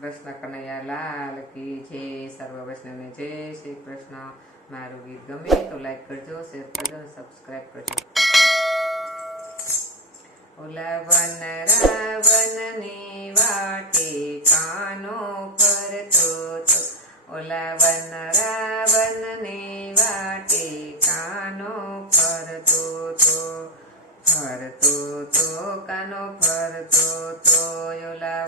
કૃષ્ણ કનૈયા લાલ કી જય. સર્વ વૈષ્ણવને જય શ્રી કૃષ્ણ. મારું ગીત ગમે તો લાઈક કરજો શેર કરજો સબસ્ક્રાઈબ કરજો. ઓલા વન રાવણની વાટે કાનો ફરતો તો ઓલા વન રાવણની વાટે કાનો ફરતો તો ફરતો તો કાનો ફરતો તો. ઓલા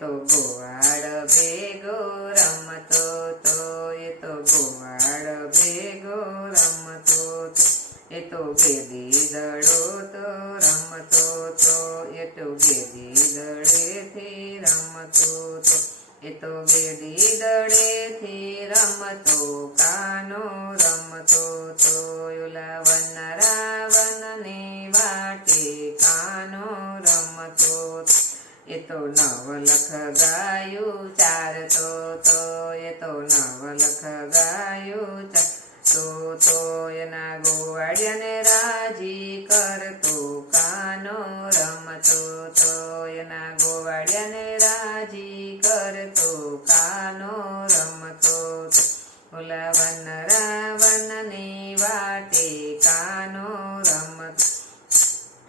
તો ગોવાળ ભેગો રમતો તો, એ તો ગોવાળ ભેગો રમતો તો, એ તો ગેદી દડો તો રમતો તો, એ તો ગેદી દડેથી રમતો તો, એ તો ગેદી દડેથી રમતો, કાનો રમતો તો, ઓલા વન રાવણની વાટે કાનો રમતો તો એ તો નવલખ ગાયું ચાર, તો એ તો નવલખ ગાયું ચાર, તો એના ગોવાળિયાને રાજી કરતો કાનો રમતો તો એના ગોવાળિયાને રાજી કરતો કાનો રમતો તો ઓલા વન રાવણની વાટે કાનો રમતો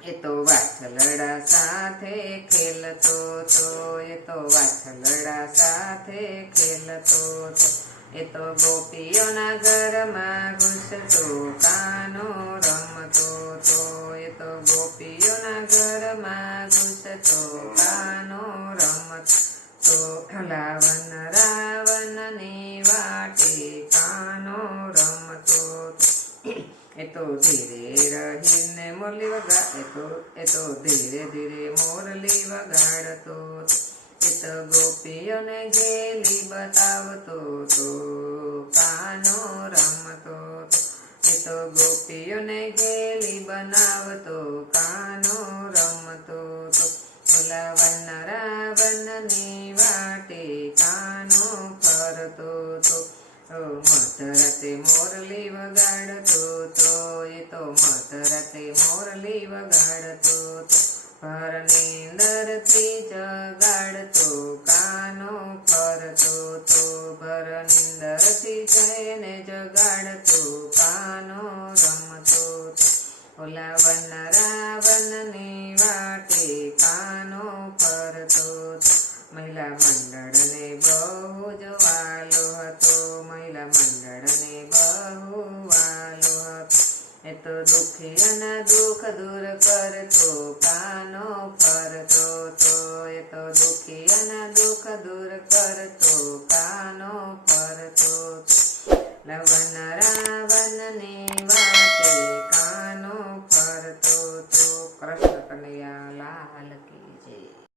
એ તો વાછલડા સાથે ખેલતો તો, એ તો વાછલડા સાથે ખેલતો તો. એ તો ગોપીઓના ઘરમાં ઘૂસતો, કાનો રમતો તો. એ તો ગોપીઓના ઘરમાં ઘૂસતો, કાનો રમતો. તો એ તો ધીરે રહીને મોરલી વગા એ તો ધીરે ધીરે મોરલી વગાડતો. એ તો ગોપીઓને જેલી બતાવતો તો કાનો રમતો. એ તો ગોપીઓને જેલી બનાવતો કાનો રમતો. તો ઓલા વન રાવણની વાટે કાનો ફરતો તો મધરાતે મોરલી વગાડતો તો. તો મધરાતે મોરલી વગાડતો ભરનિંદરથી જગાડતો, કાનો ફરતો તો ભરનિંદરથી જઈને જગાડતો, કાનો રમતો ઓલા વન રાવણની વાટે કાનો ફરતો મહિલા મંડળને તો દુખિયાના દુઃખ દૂર કરતો, કાનો ફરતો તો એ તો દુખિયાના દુઃખ દૂર કરતો, કાનો ફરતો લવન રાવણની